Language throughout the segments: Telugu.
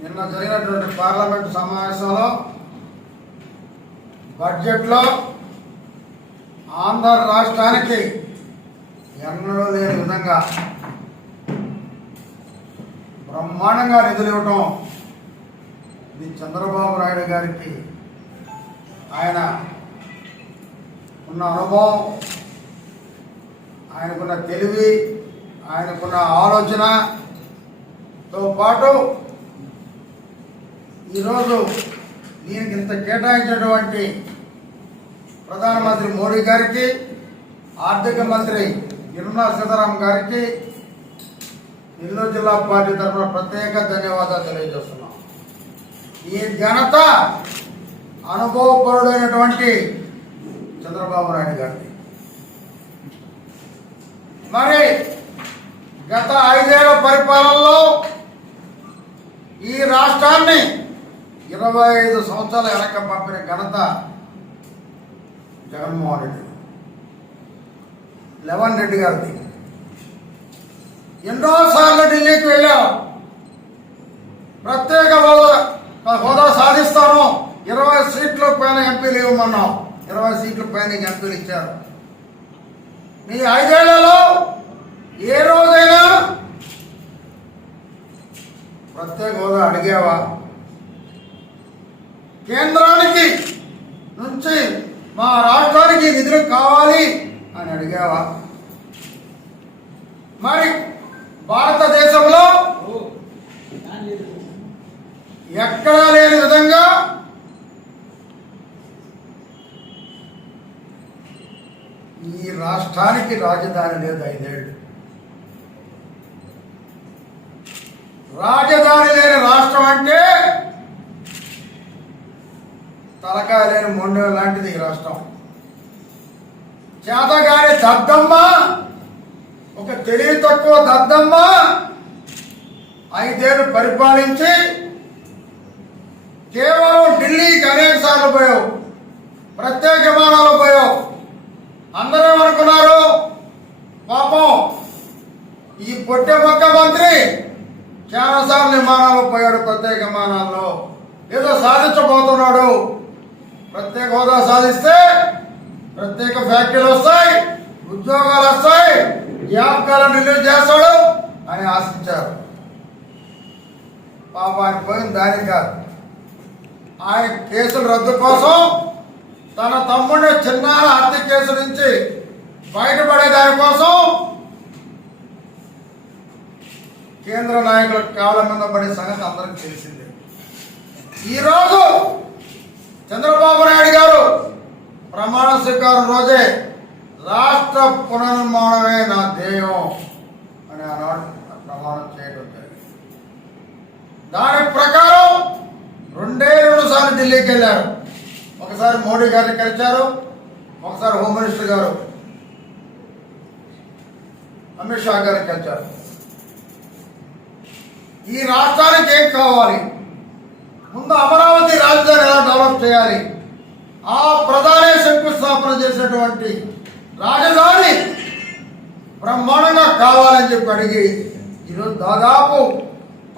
నిన్న జరిగినటువంటి పార్లమెంటు సమావేశంలో బడ్జెట్లో ఆంధ్ర రాష్ట్రానికి ఎన్నడూ లేని విధంగా బ్రహ్మాండంగా నిధులు ఇవ్వటం ఇది చంద్రబాబు నాయుడు గారికి ఆయన ఉన్న అనుభవం, ఆయనకున్న తెలివి, ఆయనకున్న ఆలోచనతో పాటు ఈరోజు దీనికి ఇంత కేటాయించినటువంటి ప్రధానమంత్రి మోడీ గారికి, ఆర్థిక మంత్రి నిర్మలా సీతారామన్ గారికి నెల్లూరు జిల్లా పార్టీ తరఫున ప్రత్యేక ధన్యవాదాలు తెలియజేస్తున్నాం. ఈ ఘనత అనుభవపరుడైనటువంటి చంద్రబాబు నాయుడు గారిది. మరి గత 5 ఏళ్ల పరిపాలనలో ఈ రాష్ట్రాన్ని 25 సంవత్సరాల వెనక పంపిన ఘనత జగన్మోహన్ రెడ్డి, లెవన్ రెడ్డి గారిది. ఎన్నోసార్లు ఢిల్లీకి వెళ్ళాం, ప్రత్యేక హోదా సాధిస్తాము, 20 సీట్ల పైన ఎంపీలు ఇవ్వమన్నాం, 20 సీట్ల పైన ఎంపీలు ఇచ్చారు. మీ 5 ఏళ్లలో ఏ రోజైనా ప్రత్యేక హోదా అడిగావా? కేంద్రానికి నుంచి మా రాష్ట్రానికి నిధులు కావాలి అని అడిగావా? మరి భారతదేశంలో ఎక్కడా లేని విధంగా ఈ రాష్ట్రానికి రాజధాని లేదు. 5 ఏళ్ళు రాజధాని లేని రాష్ట్రం అంటే తలకాయ లేని మొండె లాంటిది ఈ రాష్ట్రం. చేతగాని దద్దమ్మ, ఒక తెలివి తక్కువ దద్దమ్మ 5 ఏళ్ళు పరిపాలించి కేవలం ఢిల్లీకి అనేక సార్లు పోయావు, ప్రత్యేక విమానాలు పోయావు. అందరూ ఏమనుకున్నారు, పాపం ఈ పొట్టె మొక్క మంత్రి చాలా సార్లు విమానాలు పోయాడు, ప్రత్యేక విమానాల్లో ఏదో సాధించబోతున్నాడు. ప్రత్యేక హోదా సాధిస్తే ప్రత్యేక ఫ్యాక్టరీలు వస్తాయి, ఉద్యోగాలు వస్తాయి, జ్ఞాపకాలను రిలీజ్ చేస్తాడు అని ఆశించారు. పాప ఆయన పోయిన దాని కాదు, ఆయన కేసుల రద్దు కోసం, తన తమ్ముడిని చిన్నార హత్య కేసు నుంచి బయటపడే దానికోసం కేంద్ర నాయకుల కాళ్ళ మీద పడే సంగతి అందరికి తెలిసిందే. ఈరోజు చంద్రబాబు నాయుడు గారు ప్రమాణ స్వీకారం రోజే రాష్ట్ర పునర్నిర్మాణమే నా ధ్యేయం అని ఆనాడు ప్రమాణం చేయడం జరిగింది. దాని ప్రకారం 2 సార్లు ఢిల్లీకి వెళ్ళారు. ఒకసారి మోడీ గారిని కలిశారు, ఒకసారి హోమ్ మినిస్టర్ గారు అమిత్ షా గారిని కలిశారు. ఈ రాష్ట్రానికి ఏం కావాలి, ముందు అమరావతి రాజధాని ఎలా డెవలప్ చేయాలి, ఆ ప్రధాని శంకుస్థాపన చేసినటువంటి రాజధాని బ్రహ్మాండంగా కావాలని చెప్పి అడిగి ఈరోజు దాదాపు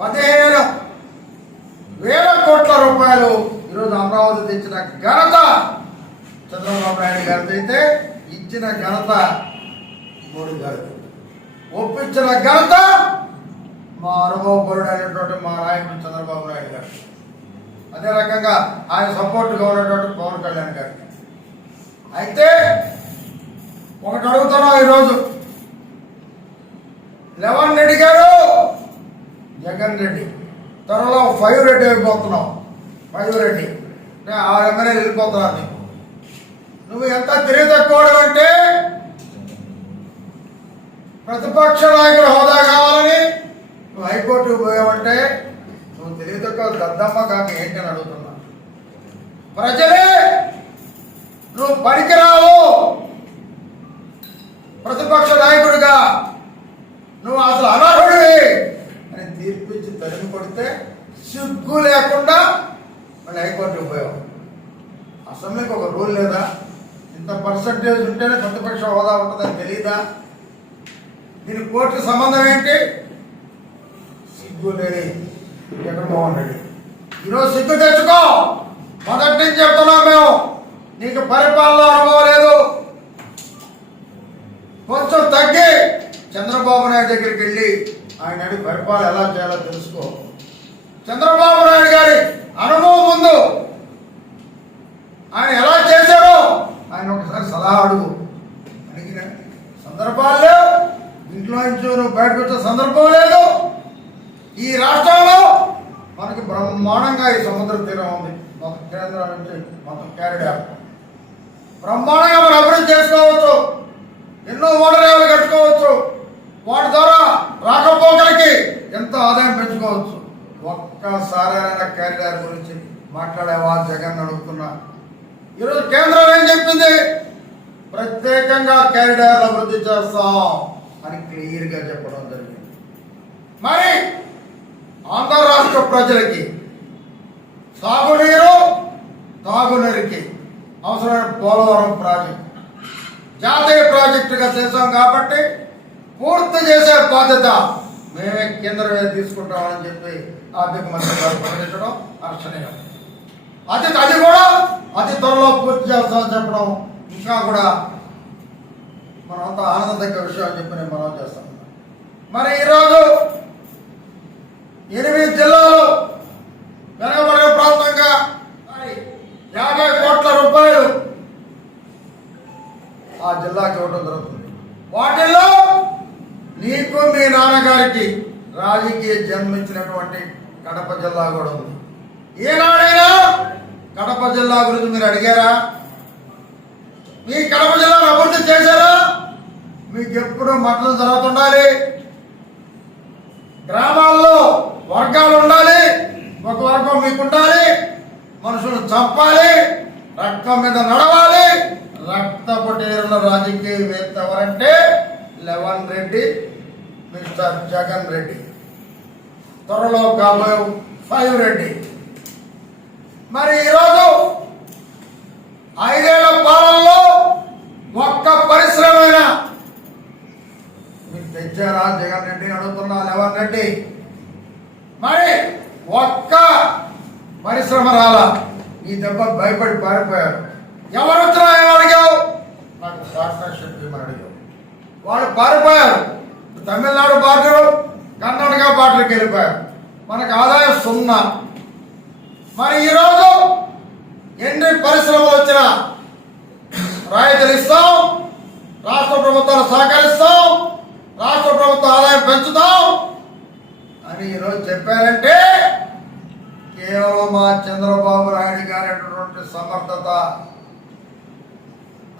15,000 కోట్ల రూపాయలు ఈరోజు అమరావతి తెచ్చిన ఘనత చంద్రబాబు నాయుడు గారిది అయితే, ఇచ్చిన ఘనత మోడీ గారిది, ఒప్పించిన ఘనత మా అనుభవపరుడైనటువంటి మా నాయకుడు చంద్రబాబు నాయుడు గారు, అదే రకంగా ఆయన సపోర్ట్గా ఉన్నటువంటి పవన్ కళ్యాణ్ గారికి. అయితే ఒకటి అడుగుతున్నాం, ఈరోజు లెవన్ రెడ్డి గారు, జగన్ రెడ్డి, త్వరలో 5 రెడ్డి అయిపోతున్నావు. 5 రెడ్డి అంటే 6 ఎమ్మెల్యేలు వెళ్ళిపోతున్నారు. నువ్వు ఎంత తెలివి తక్కువ అంటే ప్రతిపక్ష నాయకుల హోదా కావాలని నువ్వు హైకోర్టుకు పోయావంటే నువ్వు తెలివి తక్కువ దద్దమ్మ కాక ఏంటని అడుగుతున్నా. ప్రజలే నువ్వు పనికిరావు, ప్రతిపక్ష నాయకుడిగా నువ్వు అసలు అనర్హుడివి అని తీర్పిచ్చి తరిమి కొడితే సిగ్గు లేకుండా మళ్ళీ హైకోర్టుకు పోయావు. అసెంబ్లీకి ఒక రూల్ లేదా? ఇంత పర్సంటేజ్ ఉంటేనే ప్రతిపక్ష హోదా ఉంటుందని తెలియదా? దీనికి కోర్టు సంబంధం ఏంటి? సిగ్గు లేని జగన్మోహన్ రెడ్డి. ఈరోజు సిగ్గు తెచ్చుకో. మొదటి నుంచి చెప్తున్నాం మేము, నీకు పరిపాలన అనుభవం లేదు. కొంచెం తగ్గి చంద్రబాబు నాయుడు దగ్గరికి వెళ్ళి ఆయన అడిగి పరిపాలన ఎలా చేయాలో తెలుసుకో. చంద్రబాబు నాయుడు గారి అనుభవం ముందు ఆయన ఎలా చేశారో ఆయన ఒకసారి సలహా అడుగు. అడిగిన సందర్భాలు లేవు, ఇంట్లో నుంచి నువ్వు బయటకు వచ్చే సందర్భం లేదు. ఈ రాష్ట్రంలో మనకి బ్రహ్మాండంగా ఈ సముద్ర తీరం ఉంది. మొత్తం కేంద్రం నుంచి మొత్తం క్యారిడార్ బ్రహ్మాండంగా మనం అభివృద్ధి చేసుకోవచ్చు. ఎన్నో ఓడరేవులు కట్టుకోవచ్చు. వాటి ద్వారా రాకపోకలకి ఎంతో ఆదాయం పెంచుకోవచ్చు. ఒక్కసారైనా క్యారిడార్ గురించి మాట్లాడేవా జగన్ అడుగుతున్నా. ఈరోజు కేంద్రం ఏం చెప్పింది? ప్రత్యేకంగా క్యారిడార్ అభివృద్ధి చేస్తాం అని క్లియర్గా చెప్పడం జరిగింది. మరి ఆంధ్ర రాష్ట్ర ప్రజలకి సాగునీరు తాగునీరుకి అవసరమైన పోలవరం ప్రాజెక్ట్ జాతీయ ప్రాజెక్టుగా చేశాం కాబట్టి పూర్తి చేసే బాధ్యత మేమే కేంద్రమే తీసుకుంటామని చెప్పి ఆర్థిక మంత్రి గారు ప్రకటించడం హర్షణీయం. అది కూడా అతి త్వరలో పూర్తి చేస్తామని చెప్పడం ఇంకా కూడా మనమంతా ఆనందదగ్గ విషయం అని చెప్పి నేను మనం చేస్తాం. మరి ఈరోజు 8 జిల్లాలు వెనకబడిన ప్రాంతంగా 50 కోట్ల రూపాయలు ఆ జిల్లాకి ఇవ్వడం జరుగుతుంది. వాటిల్లో నీకు మీ నాన్నగారికి రాజకీయ జన్మించినటువంటి కడప జిల్లా కూడా ఉంది. ఏనాడైనా కడప జిల్లా గురించి మీరు అడిగారా? మీ కడప జిల్లాను అభివృద్ధి చేశారా? మీకు ఎప్పుడు మటలు జరుగుతుండాలి. గ్రామాల్లో వర్గాలు ఉండాలి. ఒక వర్గం మీకు ఉండాలి. మనుషులను చంపాలి, రక్తం మీద నడవాలి. రక్తపటేరుల రాజకీయవేత్త ఎవరంటే లెవన్ రెడ్డి, మిస్టర్ జగన్ రెడ్డి, త్వరలో కాబోయే 5 రెడ్డి. మరి ఈరోజు 5 ఏళ్ల పాలనలో ఒక్క పరిశ్రమైనా మీకు తెచ్చారా? జగన్ రెడ్డిని అడుగుతున్నా, లెవన్ రెడ్డి. మరి ఒక్క పరిశ్రమ రాలా. ఈ దెబ్బ భయపడి పారిపోయారు. ఎవరు వచ్చినా ఏం అడిగావు? నాకు పార్ట్నర్షిప్ ఇవ్వమని అడిగావు. వాళ్ళు పారిపోయారు. తమిళనాడు బార్డరు, కర్ణాటక బార్డర్కి వెళ్ళిపోయారు. మనకు ఆదాయం 0. మరి ఈరోజు ఎన్ని పరిశ్రమలు వచ్చినా రాయితీలు ఇస్తాం, రాష్ట్ర ప్రభుత్వాలు సహకరిస్తాం, రాష్ట్ర ప్రభుత్వ ఆదాయం పెంచుతాం అని ఈరోజు చెప్పారంటే కేవలం మా చంద్రబాబు నాయుడు గారి సమర్థత,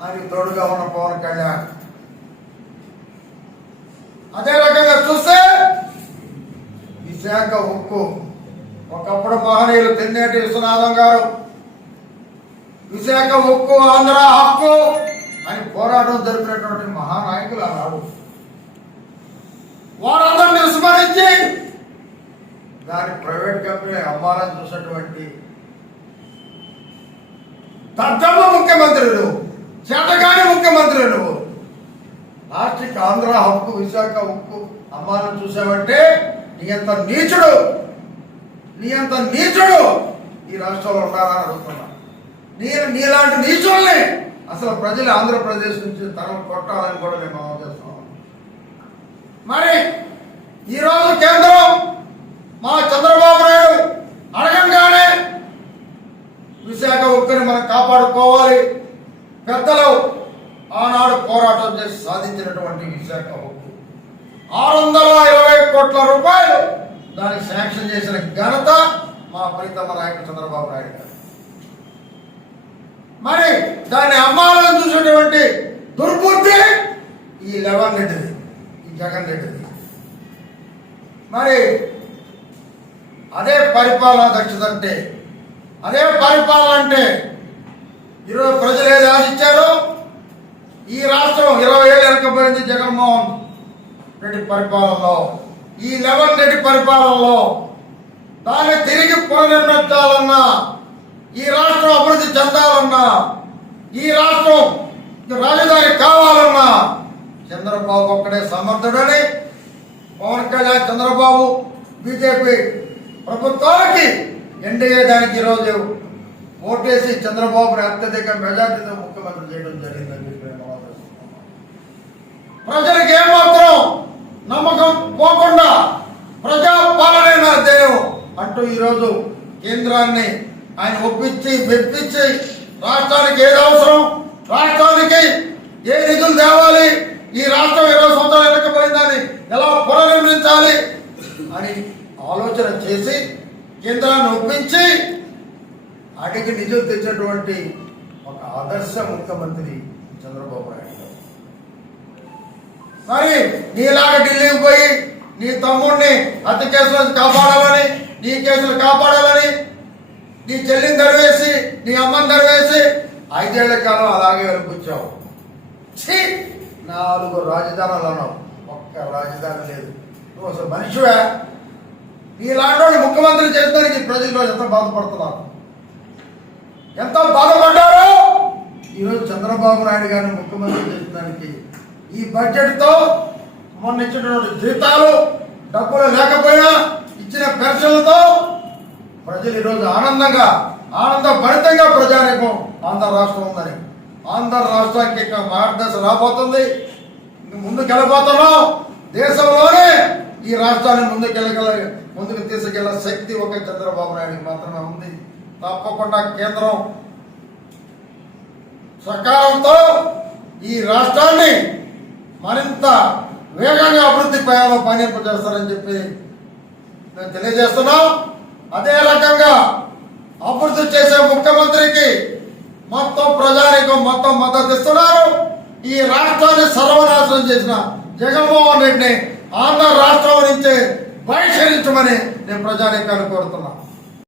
అని తోడుగా ఉన్న పవన్ కళ్యాణ్. అదే రకంగా చూస్తే విశాఖ ఉక్కు, ఒకప్పుడు మహనీయులు తెన్నేటి విశ్వనాథం గారు విశాఖ ఉక్కు ఆంధ్ర హక్కు అని పోరాటం జరిపినటువంటి మహానాయకులు అన్నారు. వారందరినీ విస్మరించి దాని ప్రైవేట్ కంపెనీ అమ్మాలని చూసినటువంటి దద్దమ్మ ముఖ్యమంత్రులు, చేతగాని ముఖ్యమంత్రులు లాస్ట్కి ఆంధ్ర హక్కు విశాఖ ఉక్కు అమ్మాలని చూసావంటే నీ అంత నీచుడు ఈ రాష్ట్రంలో ఉండాలని అడుగుతున్నా. నీలాంటి నీచుల్ని అసలు ప్రజలు ఆంధ్రప్రదేశ్ నుంచి తరం కొట్టాలని కూడా మేము మనం చేస్తున్నాం. మరి ఈరోజు కేంద్రం మా చంద్రబాబు నాయుడు అడగంగానే విశాఖ ఉక్కుని మనం కాపాడుకోవాలి. పెద్దలు ఆనాడు పోరాటం చేసి సాధించినటువంటి విశాఖ ఉక్కు 620 కోట్ల రూపాయలు దానికి శాంక్షన్ చేసిన ఘనత మా ప్రీతమ నాయకుడు చంద్రబాబు నాయుడు గారు. మరి దాన్ని అమ్మాలని చూసినటువంటి దుర్బుద్ధి ఈ లెవన్ రెడ్డిది, ఈ జగన్ రెడ్డిది. మరి అదే పరిపాలన దక్షత అంటే, అదే పరిపాలన అంటే ఈరోజు ప్రజలు ఏది ఆశించారో ఈ రాష్ట్రం 20 ఏళ్ళు వెనకపోయింది జగన్మోహన్ రెడ్డి పరిపాలనలో. ఈ లెవన్ రెడ్డి పరిపాలనలో దాన్ని తిరిగి పునర్నిర్మించాలన్నా, ఈ రాష్ట్రం అభివృద్ధి చెందాలన్నా, ఈ రాష్ట్రం రాజధాని కావాలన్నా చంద్రబాబు ఒక్కడే సమర్థుడని పవన్ కళ్యాణ్, చంద్రబాబు, బీజేపీ ప్రభుత్వానికి ఎన్డీఏ దానికి ఈరోజు ఓటేసి చంద్రబాబుని అత్యధిక మెజార్టీతో ముఖ్యమంత్రి చేయడం జరిగిందని చెప్పి నేను ఆలోచిస్తున్నాను. ప్రజలకు ఏమాత్రం నమ్మకం పోకుండా ప్రజా పాలన ధ్యేయం అంటూ ఈరోజు కేంద్రాన్ని ఆయన ఒప్పించి మెప్పించి రాష్ట్రానికి ఏది అవసరం, రాష్ట్రానికి ఏ నిధులు తేవాలి, ఈ రాష్ట్రం 20 సంవత్సరాలు వెనకపోయిందని ఎలా పునర్నిర్మించాలి అని ఆలోచన చేసి కేంద్రాన్ని ఒప్పించి వాటికి నిధులు తెచ్చినటువంటి ఒక ఆదర్శ ముఖ్యమంత్రి చంద్రబాబు నాయుడు గారు. మరి నీలాగా ఢిల్లీకి పోయి నీ తమ్ముడిని హత్య కేసులను కాపాడాలని, నీ కేసులు కాపాడాలని నీ చెల్లిని దరివేసి నీ అమ్మని దరివేసి 5 ఏళ్ల కాలం అలాగే వెలిపించావు. 4 రాజధానులు అన్నావు, ఒక్క రాజధాని లేదు. నువ్వు అసలు మనిషివే? నీలాంటి ముఖ్యమంత్రి చేసేదానికి ప్రజలు ఎంత బాధపడుతున్నారు, ఎంత బాధపడ్డారు. ఈరోజు చంద్రబాబు నాయుడు గారిని ముఖ్యమంత్రి చేసేదానికి ఈ బడ్జెట్తో మొన్న ఇచ్చినటువంటి జీతాలు డబ్బులు లేకపోయినా ఇచ్చిన పెన్షన్లతో ప్రజలు ఈరోజు ఆనందభరితంగా ప్రజానీకం ఆంధ్ర రాష్ట్రం ఉందని, ఆంధ్ర రాష్ట్రానికి ఇంకా మార్గదర్శ రాబోతుంది. ముందుకెళ్ళబోతున్నాం. దేశంలోనే ఈ రాష్ట్రాన్ని ముందుకు తీసుకెళ్లే శక్తి ఒక చంద్రబాబు నాయుడికి మాత్రమే ఉంది. తప్పకుండా కేంద్రం సకాలంతో ఈ రాష్ట్రాన్ని మరింత వేగంగా అభివృద్ధి పయనింపజేస్తారని చెప్పి మేము తెలియజేస్తున్నాం. అదే రకంగా అభివృద్ధి చేసే ముఖ్యమంత్రికి మొత్తం ప్రజానీకం మొత్తం మద్దతు ఇస్తున్నారు. ఈ రాష్ట్రాన్ని సర్వనాశనం చేసిన జగన్మోహన్ రెడ్డిని ఆంధ్ర రాష్ట్రం నుంచి బహిష్కరించమని నేను ప్రజానీకాన్ని కోరుతున్నాను.